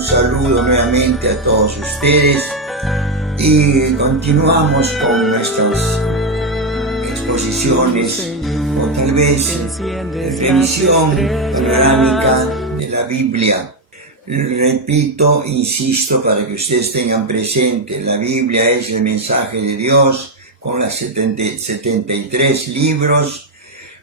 Un saludo nuevamente a todos ustedes y continuamos con nuestras exposiciones o tal vez revisión panorámica de la Biblia. Repito, insisto, para que ustedes tengan presente, la Biblia es el mensaje de Dios con las 73 libros,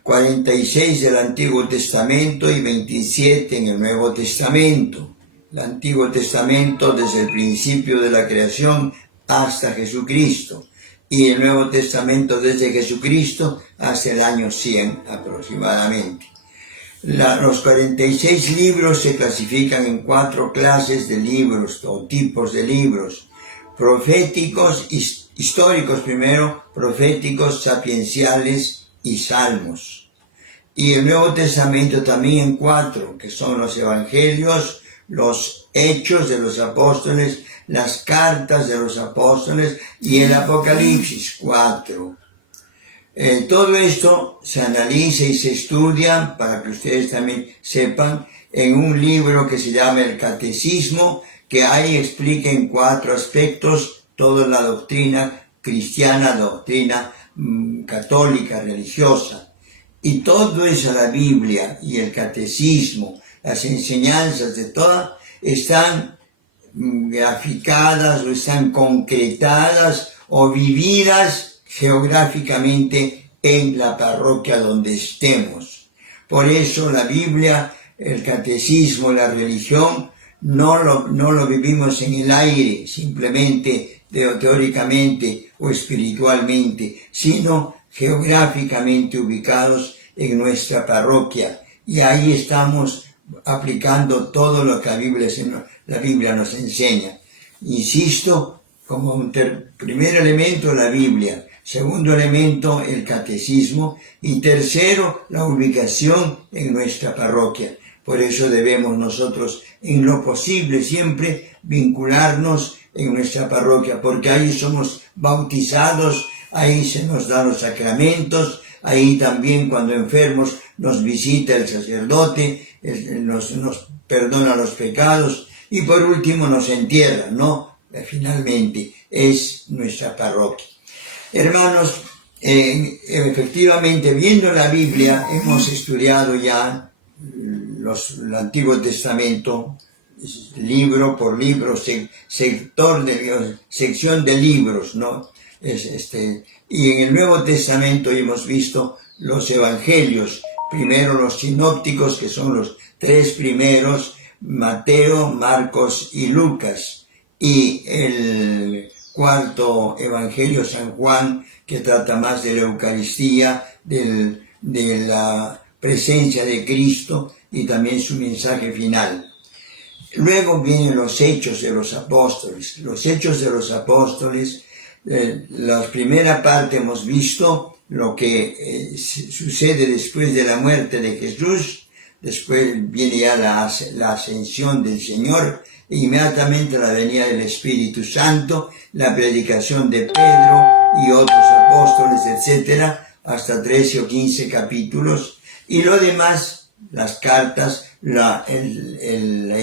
46 del Antiguo Testamento y 27 en el Nuevo Testamento. El Antiguo Testamento desde el principio de la creación hasta Jesucristo, y el Nuevo Testamento desde Jesucristo hasta el año 100 aproximadamente. Los 46 libros se clasifican en 4 clases de libros o tipos de libros: proféticos, históricos primero, proféticos, sapienciales y salmos. Y el Nuevo Testamento también en 4, que son los evangelios, los hechos de los apóstoles, las cartas de los apóstoles y el Apocalipsis 4. Todo esto se analiza y se estudia, para que ustedes también sepan, en un libro que se llama el Catecismo, que ahí explica en 4 aspectos toda la doctrina cristiana, doctrina católica, religiosa. Y todo eso, la Biblia y el Catecismo, las enseñanzas de todas, están graficadas o están concretadas o vividas geográficamente en la parroquia donde estemos. Por eso la Biblia, el Catecismo, la religión, no lo vivimos en el aire, simplemente teóricamente o espiritualmente, sino geográficamente ubicados en nuestra parroquia. Y ahí estamos aplicando todo lo que la Biblia nos enseña. Insisto, como un primer elemento la Biblia, segundo elemento el catecismo y tercero la ubicación en nuestra parroquia. Por eso debemos nosotros en lo posible siempre vincularnos en nuestra parroquia, porque ahí somos bautizados, ahí se nos dan los sacramentos, ahí también cuando enfermos nos visita el sacerdote, nos perdona los pecados y por último nos entierra, ¿no? Finalmente es nuestra parroquia. Hermanos, efectivamente, viendo la Biblia, hemos estudiado ya el Antiguo Testamento, libro por libro, sección de libros, ¿no? Y en el Nuevo Testamento hemos visto los evangelios, primero los sinópticos, que son los 3 primeros, Mateo, Marcos y Lucas, y el 4 evangelio, San Juan, que trata más de la Eucaristía, de la presencia de Cristo y también su mensaje final. Luego vienen los Hechos de los Apóstoles. Los Hechos de los Apóstoles, la primera parte hemos visto lo que sucede después de la muerte de Jesús, después viene ya la ascensión del Señor, e inmediatamente la venida del Espíritu Santo, la predicación de Pedro y otros apóstoles, etcétera, hasta 13 o 15 capítulos, y lo demás, las cartas, la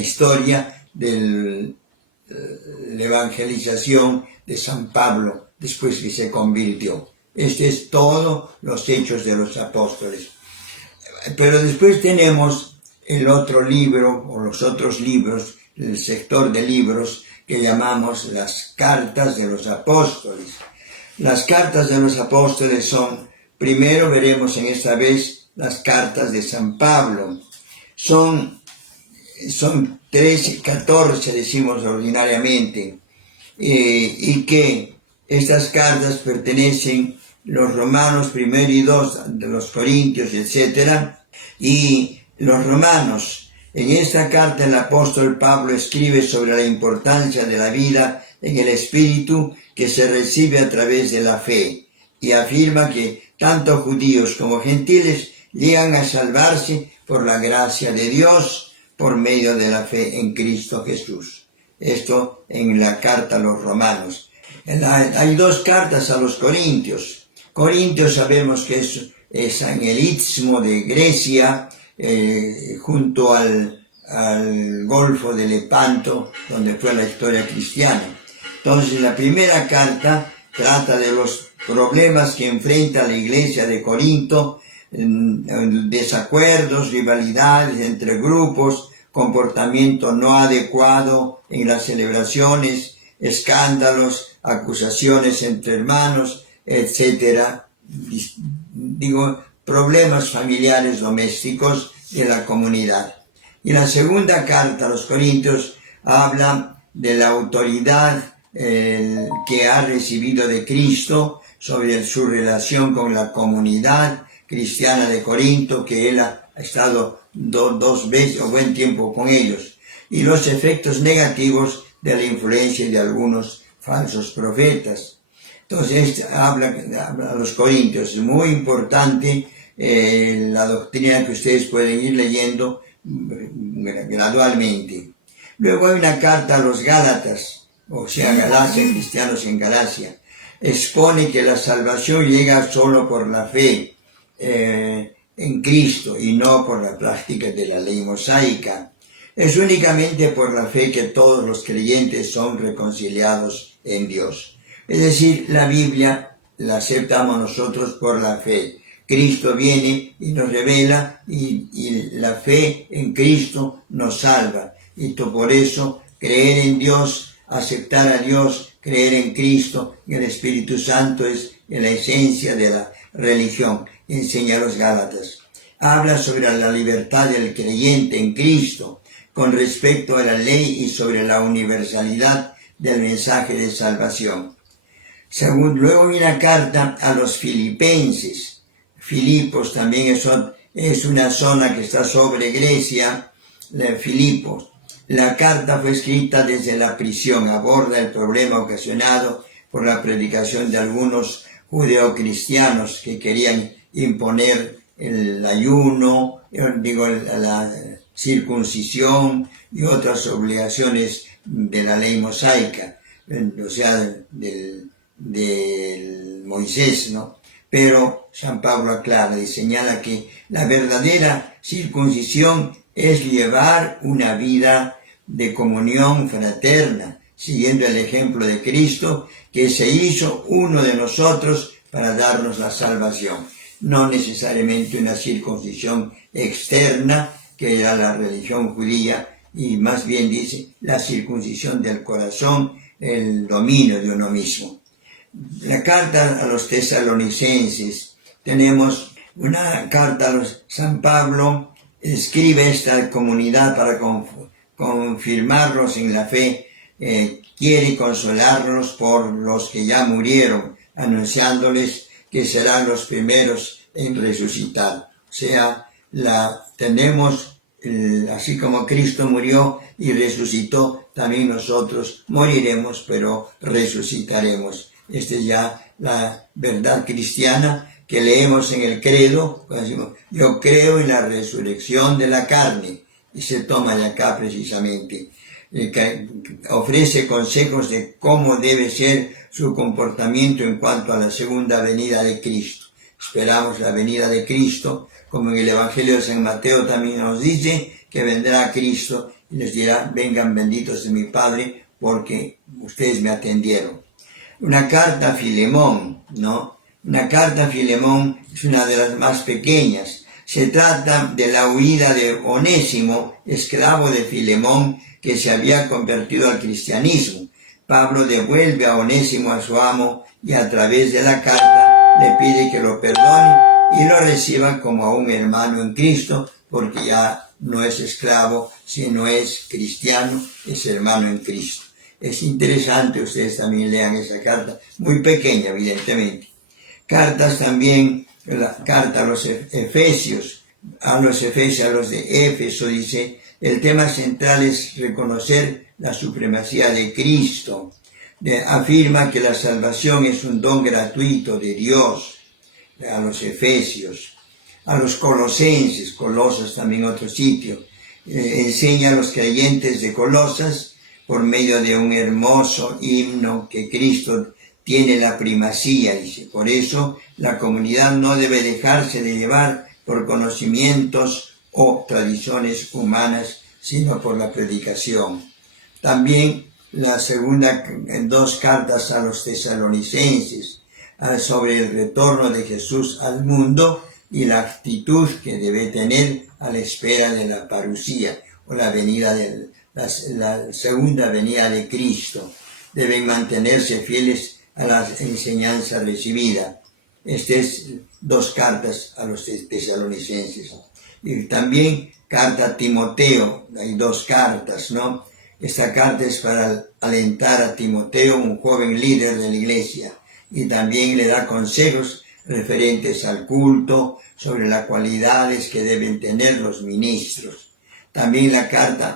historia de la evangelización de San Pablo después que se convirtió. Este es todo los Hechos de los Apóstoles. Pero después tenemos el otro libro, o los otros libros, el sector de libros que llamamos las cartas de los apóstoles. Las cartas de los apóstoles son, primero veremos en esta vez las cartas de San Pablo. Son 13, 14 decimos ordinariamente, y que estas cartas pertenecen los romanos 1 y 2, de los corintios, etc. Y los romanos, en esta carta el apóstol Pablo escribe sobre la importancia de la vida en el Espíritu que se recibe a través de la fe, y afirma que tanto judíos como gentiles llegan a salvarse por la gracia de Dios por medio de la fe en Cristo Jesús. Esto en la carta a los romanos. Hay 2 cartas a los corintios. Corintios sabemos que es en el istmo de Grecia, junto al al Golfo de Lepanto, donde fue la historia cristiana. Entonces, la primera carta trata de los problemas que enfrenta la iglesia de Corinto, desacuerdos, rivalidades entre grupos, comportamiento no adecuado en las celebraciones, escándalos, acusaciones entre hermanos, etcétera. Problemas familiares domésticos de la comunidad. Y la segunda carta a los Corintios habla de la autoridad que ha recibido de Cristo sobre su relación con la comunidad cristiana de Corinto, que él ha estado dos veces o buen tiempo con ellos, y los efectos negativos de la influencia de algunos falsos profetas. Entonces habla a los Corintios. Es muy importante la doctrina que ustedes pueden ir leyendo gradualmente. Luego hay una carta a los Gálatas, o sea, Galacia, cristianos en Galacia. Expone que la salvación llega solo por la fe en Cristo y no por la práctica de la ley mosaica. Es únicamente por la fe que todos los creyentes son reconciliados en Dios. Es decir, la Biblia la aceptamos nosotros por la fe. Cristo viene y nos revela y la fe en Cristo nos salva. Y por eso creer en Dios, aceptar a Dios, creer en Cristo y el Espíritu Santo es la esencia de la religión, enseña a los Gálatas. Habla sobre la libertad del creyente en Cristo con respecto a la ley y sobre la universalidad del mensaje de salvación. Luego hay una carta a los filipenses. Filipos también es una zona que está sobre Grecia, Filipos. La carta fue escrita desde la prisión, aborda el problema ocasionado por la predicación de algunos judeocristianos que querían imponer el ayuno, la circuncisión y otras obligaciones de la ley mosaica, o sea, del Moisés, ¿no? Pero San Pablo aclara y señala que la verdadera circuncisión es llevar una vida de comunión fraterna, siguiendo el ejemplo de Cristo, que se hizo uno de nosotros para darnos la salvación. No necesariamente una circuncisión externa, que era la religión judía, y más bien dice la circuncisión del corazón, el dominio de uno mismo. La carta a los tesalonicenses, tenemos una carta a San Pablo, escribe esta comunidad para confirmarlos en la fe, quiere consolarlos por los que ya murieron, anunciándoles que serán los primeros en resucitar. O sea, tenemos, así como Cristo murió y resucitó, también nosotros moriremos, pero resucitaremos. Esta es ya la verdad cristiana que leemos en el credo, cuando decimos, yo creo en la resurrección de la carne, y se toma de acá precisamente, que ofrece consejos de cómo debe ser su comportamiento en cuanto a la segunda venida de Cristo. Esperamos la venida de Cristo, como en el Evangelio de San Mateo también nos dice que vendrá Cristo y les dirá, vengan benditos de mi Padre, porque ustedes me atendieron. Una carta a Filemón, ¿no? Una carta a Filemón es una de las más pequeñas. Se trata de la huida de Onésimo, esclavo de Filemón, que se había convertido al cristianismo. Pablo devuelve a Onésimo a su amo y a través de la carta le pide que lo perdone y lo reciba como a un hermano en Cristo, porque ya no es esclavo, sino es cristiano, es hermano en Cristo. Es interesante, ustedes también lean esa carta, muy pequeña evidentemente. Cartas también, la carta a los Efesios, a los de Éfeso, dice, el tema central es reconocer la supremacía de Cristo. Afirma que la salvación es un don gratuito de Dios, a los Efesios. A los Colosenses, Colosas también otro sitio, enseña a los creyentes de Colosas, por medio de un hermoso himno, que Cristo tiene la primacía, dice. Por eso la comunidad no debe dejarse de llevar por conocimientos o tradiciones humanas, sino por la predicación. También la segunda, 2 cartas a los tesalonicenses, sobre el retorno de Jesús al mundo y la actitud que debe tener a la espera de la parusía, o la venida la segunda venida de Cristo. Deben mantenerse fieles a la enseñanza recibida. Estas 2 cartas a los tesalonicenses. Y también carta a Timoteo, hay 2 cartas, ¿no? Esta carta es para alentar a Timoteo, un joven líder de la iglesia, y también le da consejos referentes al culto, sobre las cualidades que deben tener los ministros. También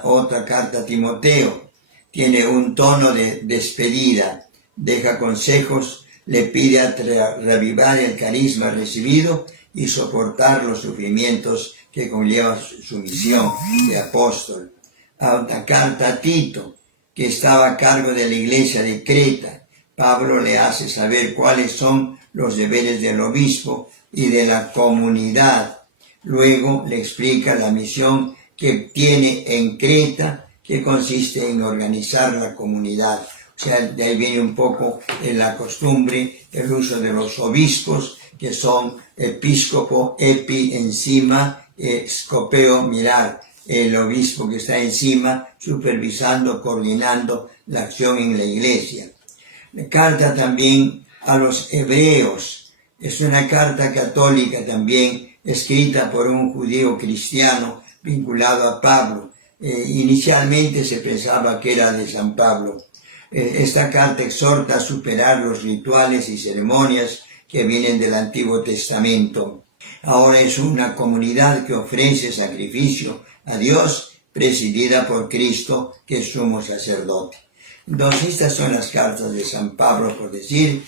otra carta a Timoteo, tiene un tono de despedida, deja consejos, le pide reavivar el carisma recibido y soportar los sufrimientos que conlleva su misión de apóstol. Otra carta a Tito, que estaba a cargo de la iglesia de Creta. Pablo le hace saber cuáles son los deberes del obispo y de la comunidad. Luego le explica la misión que tiene en Creta, que consiste en organizar la comunidad. O sea, de ahí viene un poco la costumbre, el uso de los obispos, que son episcopo, epi, encima, scopeo, mirar. El obispo que está encima, supervisando, coordinando la acción en la iglesia. La carta también a los hebreos. Es una carta católica también, escrita por un judío cristiano vinculado a Pablo. Inicialmente se pensaba que era de San Pablo. Esta carta exhorta a superar los rituales y ceremonias que vienen del Antiguo Testamento. Ahora es una comunidad que ofrece sacrificio a Dios, presidida por Cristo, que es sumo sacerdote. Entonces, estas son las cartas de San Pablo, por decir,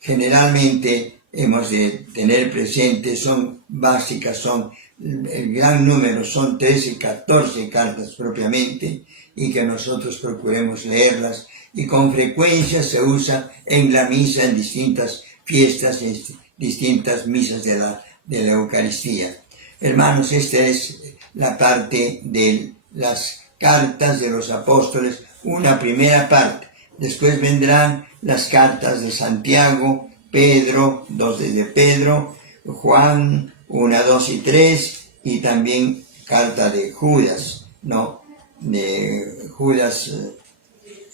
generalmente hemos de tener presentes, son básicas, son el gran número, son 13, 14 cartas propiamente, y que nosotros procuremos leerlas, y con frecuencia se usa en la misa, en distintas fiestas, en distintas misas de la Eucaristía. Hermanos, esta es la parte de las cartas de los apóstoles, una primera parte. Después vendrán las cartas de Santiago, Pedro, 2 de Pedro, Juan, 1, 2 y 3, y también carta de Judas, ¿no? De Judas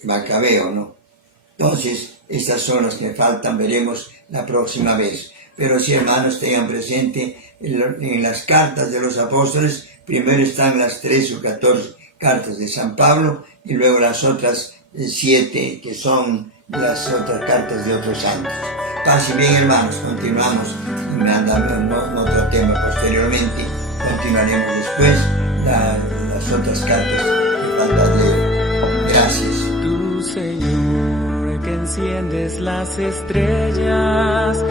Macabeo, ¿no? Entonces, estas son las que faltan, veremos la próxima vez. Pero si, hermanos, tengan presente, en las cartas de los apóstoles, primero están las 13 o 14 cartas de San Pablo, y luego las otras 7, que son las otras cartas de otros santos. Paz y bien, hermanos, continuamos en otro tema posteriormente. Continuaremos después las otras cartas que faltan leer. Gracias. Tú, Señor, que enciendes las estrellas,